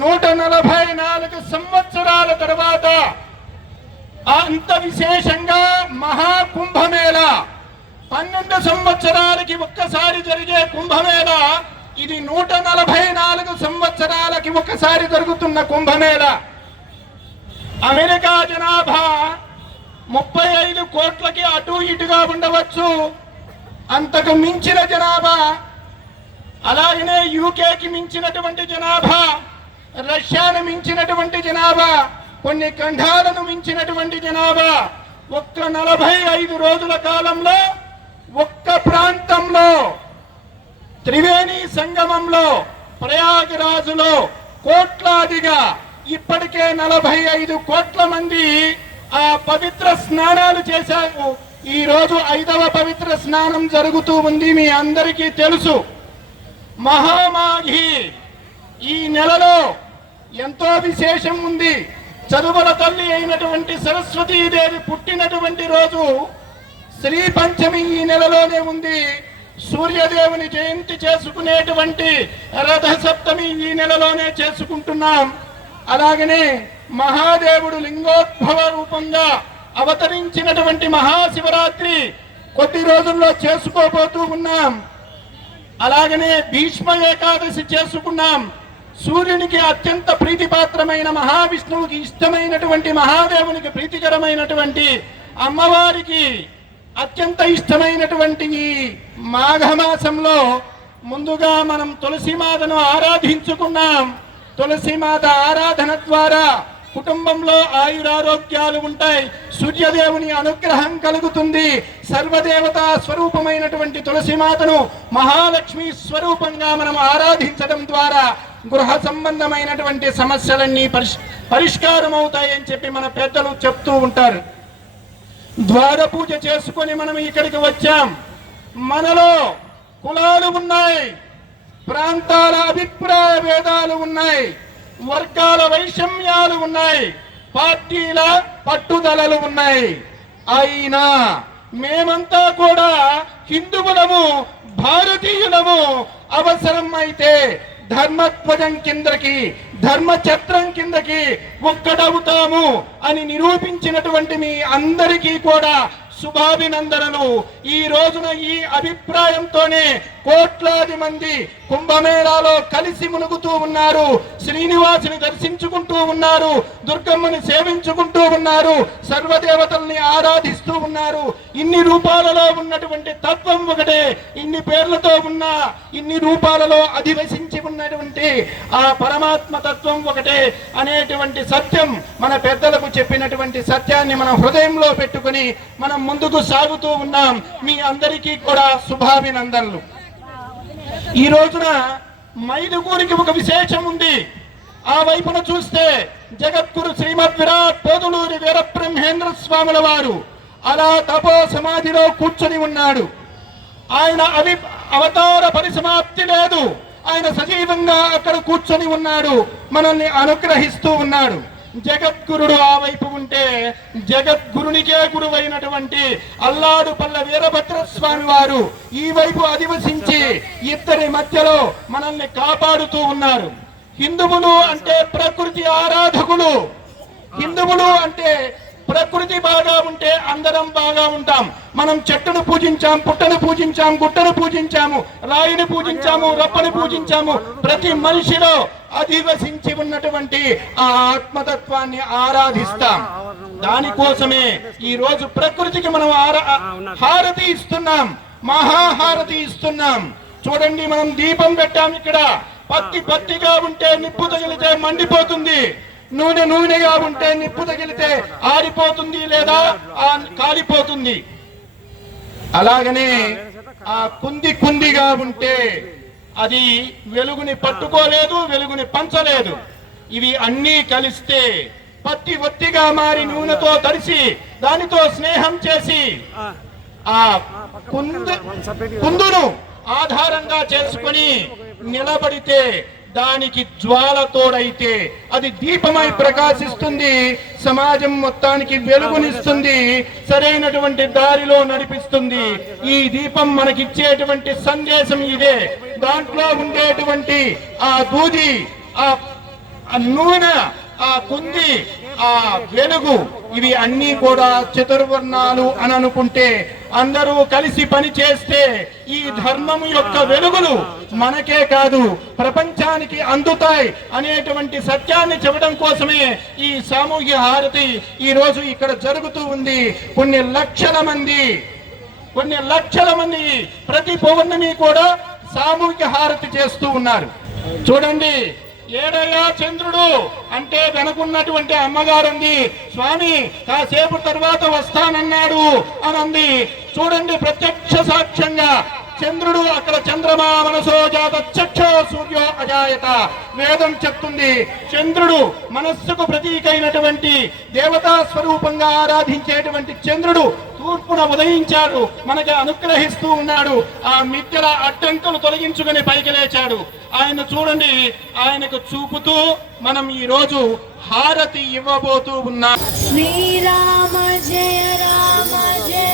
నూట నలభై నాలుగు సంవత్సరాల తర్వాత అంత విశేషంగా మహాకుంభమేళ పన్నెండు సంవత్సరాలకి ఒక్కసారి జరిగే కుంభమేళ ఇది నూట నలభై నాలుగు సంవత్సరాలకి ఒకసారి జరుగుతున్న కుంభమేళ. అమెరికా జనాభా ముప్పై ఐదు కోట్లకి అటు ఇటుగా ఉండవచ్చు. అంతకు మించిన జనాభా అలాగనే యూకేకి మించినటువంటి జనాభా రష్యాను మించినటువంటి జనాభా కొన్ని ఖండాలను మించినటువంటి జనాభా ఒక్క నలభై ఐదు రోజుల కాలంలో ఒక్క ప్రాంతంలో త్రివేణి సంగమంలో ప్రయాగరాజులో కోట్లాదిగా ఇప్పటికే నలభై ఐదు కోట్ల మంది ఆ పవిత్ర స్నానాలు చేశారు. ఈ రోజు ఐదవ పవిత్ర స్నానం జరుగుతూ ఉంది మీ అందరికీ తెలుసు. మహామాఘి ఈ నెలలో ఎంతో విశేషం ఉంది. చదువుల తల్లి అయినటువంటి సరస్వతీదేవి పుట్టినటువంటి రోజు శ్రీ పంచమి ఈ నెలలోనే ఉంది. సూర్యదేవుని జయంతి చేసుకునేటువంటి రథ సప్తమి ఈ నెలలోనే చేసుకుంటున్నాం. అలాగనే మహాదేవుడు లింగోద్భవ రూపంగా అవతరించినటువంటి మహాశివరాత్రి కొద్ది రోజుల్లో చేసుకోబోతూ ఉన్నాం. అలాగనే భీష్మ ఏకాదశి చేసుకున్నాం. సూర్యునికి అత్యంత ప్రీతిపాత్రమైన మహావిష్ణువుకి ఇష్టమైనటువంటి మహాదేవునికి ప్రీతికరమైనటువంటి అమ్మవారికి అత్యంత ఇష్టమైనటువంటి ఈ మాఘమాసంలో ముందుగా మనం తులసిమాతను ఆరాధించుకున్నాం. తులసిమాత ఆరాధన ద్వారా కుటుంబంలో ఆయురారోగ్యాలు ఉంటాయి. సూర్యదేవుని అనుగ్రహం కలుగుతుంది. సర్వదేవతా స్వరూపమైనటువంటి తులసిమాతను మహాలక్ష్మి స్వరూపంగా మనం ఆరాధించడం ద్వారా గృహ సంబంధమైనటువంటి సమస్యలన్నీ పరిష్ పరిష్కారం అవుతాయని చెప్పి మన పెద్దలు చెప్తూ ఉంటారు. ద్వార పూజ చేసుకొని మనం ఇక్కడికి వచ్చాం. మనలో కులాలు ఉన్నాయి ప్రాంతాల అభిప్రాయ భేదాలు ఉన్నాయి వర్గాల వైషమ్యాలు ఉన్నాయి పార్టీల పట్టుదలలు ఉన్నాయి. అయినా మేమంతా కూడా హిందువులము భారతీయులము అవసరం అయితే ధర్మధ్వజం కిందకి ధర్మచక్రం కిందకి ఒక్కడవుతాము అని నిరూపించినటువంటి మీ అందరికీ కూడా శుభాభినందనలు. ఈ రోజున ఈ అభిప్రాయంతోనే కోట్లాది మంది కుంభమేళాలో కలిసి మునుగుతూ ఉన్నారు. శ్రీనివాసుని దర్శించుకుంటూ ఉన్నారు. దుర్గమ్మని సేవించుకుంటూ ఉన్నారు. సర్వదేవతల్ని ఆరాధిస్తూ ఉన్నారు. ఇన్ని రూపాలలో ఉన్నటువంటి తత్వం ఒకటే. ఇన్ని పేర్లతో ఉన్న ఇన్ని రూపాలలో అధివసించి ఉన్నటువంటి ఆ పరమాత్మ తత్వం ఒకటే అనేటువంటి సత్యం మన పెద్దలకు చెప్పినటువంటి సత్యాన్ని మన హృదయంలో పెట్టుకుని మనం ముందుకు సాగుతూ ఉన్నాం. మీ అందరికీ కూడా శుభాభినందనలు. ఈ రోజున మైదుగూరికి ఒక విశేషం ఉంది. ఆ వైపున చూస్తే జగద్గురు శ్రీమద్ విరాట్ పోదులూరి వీరబ్రహ్మేంద్ర స్వాముల వారు. అలా తపో సమాధిలో కూర్చొని ఉన్నాడు. ఆయన అవి అవతార పరిసమాప్తి లేదు. ఆయన సజీవంగా అక్కడ కూర్చొని ఉన్నాడు. మనల్ని అనుగ్రహిస్తూ ఉన్నాడు. జగద్గురుడు ఆ వైపు ఉంటే జగద్గురునికే గురువైనటువంటి అల్లాడు పల్ల వీరభద్ర స్వామి వారు ఈ వైపు అధివసించి ఇద్దరి మధ్యలో మనల్ని కాపాడుతూ ఉన్నారు. హిందువులు అంటే ప్రకృతి ఆరాధకులు. హిందువులు అంటే ప్రకృతి బాగా ఉంటే అందరం బాగా ఉంటాం. మనం చెట్టును పూజించాం పుట్టను పూజించాం గుట్టను పూజించాము రాయిని పూజించాము రప్పని పూజించాము. ప్రతి మనిషిలో అధివసించి ఉన్నటువంటి ఆ ఆత్మతత్వాన్ని ఆరాధిస్తాం. దానికోసమే ఈ రోజు ప్రకృతికి మనం ఆరా హారతి ఇస్తున్నాం. మహాహారతి ఇస్తున్నాం. చూడండి మనం దీపం పెట్టాం ఇక్కడ. పత్తి పత్తిగా ఉంటే నిప్పు తగిలితే మండిపోతుంది. నూనె నూనెగా ఉంటే నిప్పు తగిలితే ఆరిపోతుంది లేదా కాలిపోతుంది. అలాగనే ఆ కుంది కుందిగా ఉంటే అది వెలుగుని పట్టుకోలేదు వెలుగుని పంచలేదు. ఇవి అన్నీ కలిస్తే పత్తి ఒత్తిగా మారి నూనెతో తడిసి దానితో స్నేహం చేసి ఆ కుందును ఆధారంగా చేసుకొని నిలబడితే దానికి జ్వాల తోడైతే అది దీపమై ప్రకాశిస్తుంది సమాజం మొత్తానికి వెలుగునిస్తుంది సరైనటువంటి దారిలో నడిపిస్తుంది. ఈ దీపం మనకిచ్చేటువంటి సందేశం ఇదే. దాంట్లో ఉండేటువంటి ఆ దూది ఆ ఆ నూనె ఆ కుంది ఆ వెలుగు ఇవి అన్ని కూడా చతుర్వర్ణాలు అని అనుకుంటే అందరూ కలిసి పని చేస్తే ఈ ధర్మము యొక్క వెలుగులు మనకే కాదు ప్రపంచానికి అందుతాయి అనేటువంటి సత్యాన్ని చెప్పడం కోసమే ఈ సామూహిక హారతి ఈ రోజు ఇక్కడ జరుగుతూ ఉంది. కొన్ని లక్షల మంది కొన్ని లక్షల మంది ప్రతి పౌర్ణమి కూడా సామూహిక హారతి చేస్తూ ఉన్నారు. చూడండి ఏడయ్యా చంద్రుడు అంటే వెనకున్నటువంటి అమ్మగారంది స్వామి కాసేపు తర్వాత వస్తానన్నాడు అని అంది. చూడండి ప్రత్యక్ష సాక్ష్యంగా. చంద్రుడు అక్కడ చంద్రమా మనసో జాత చక్షో సూర్యో అజాయత వేదం చెప్తుంది. చంద్రుడు మనస్సుకు ప్రతీకైనటువంటి దేవతా స్వరూపంగా ఆరాధించేటువంటి చంద్రుడు తూర్పున ఉదయించాడు. మనకి అనుగ్రహిస్తూ ఉన్నాడు. ఆ మిద్దెల అడ్డంకులు తొలగించుకుని పైకి లేచాడు. ఆయన చూడండి ఆయనకు చూపుతూ మనం ఈ రోజు హారతి ఇవ్వబోతూ ఉన్నాం. శ్రీరామ జయ రామ జయ జయ.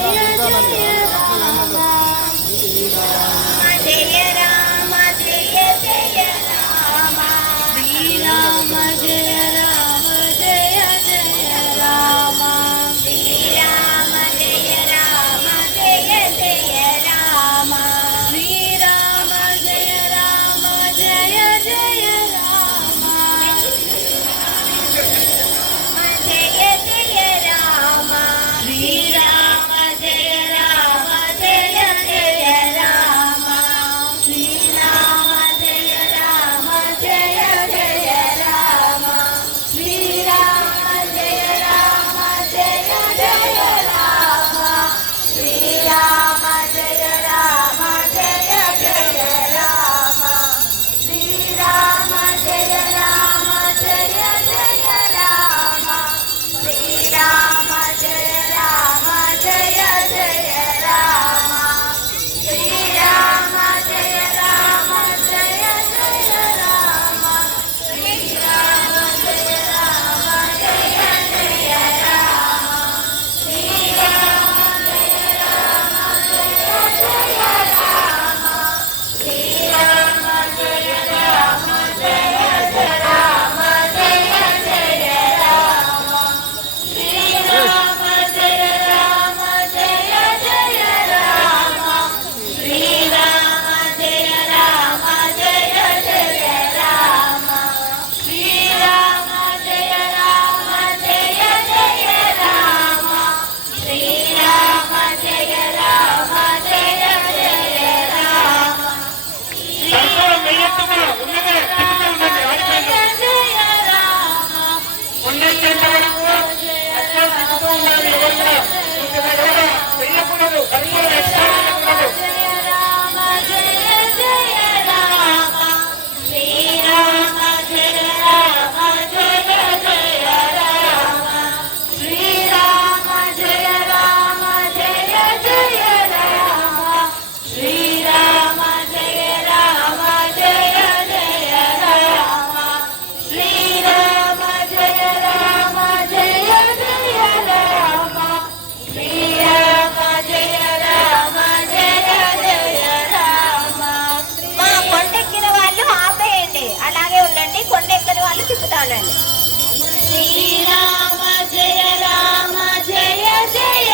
వాళ్ళు శ్రీరామ జయ రామ జయ జయ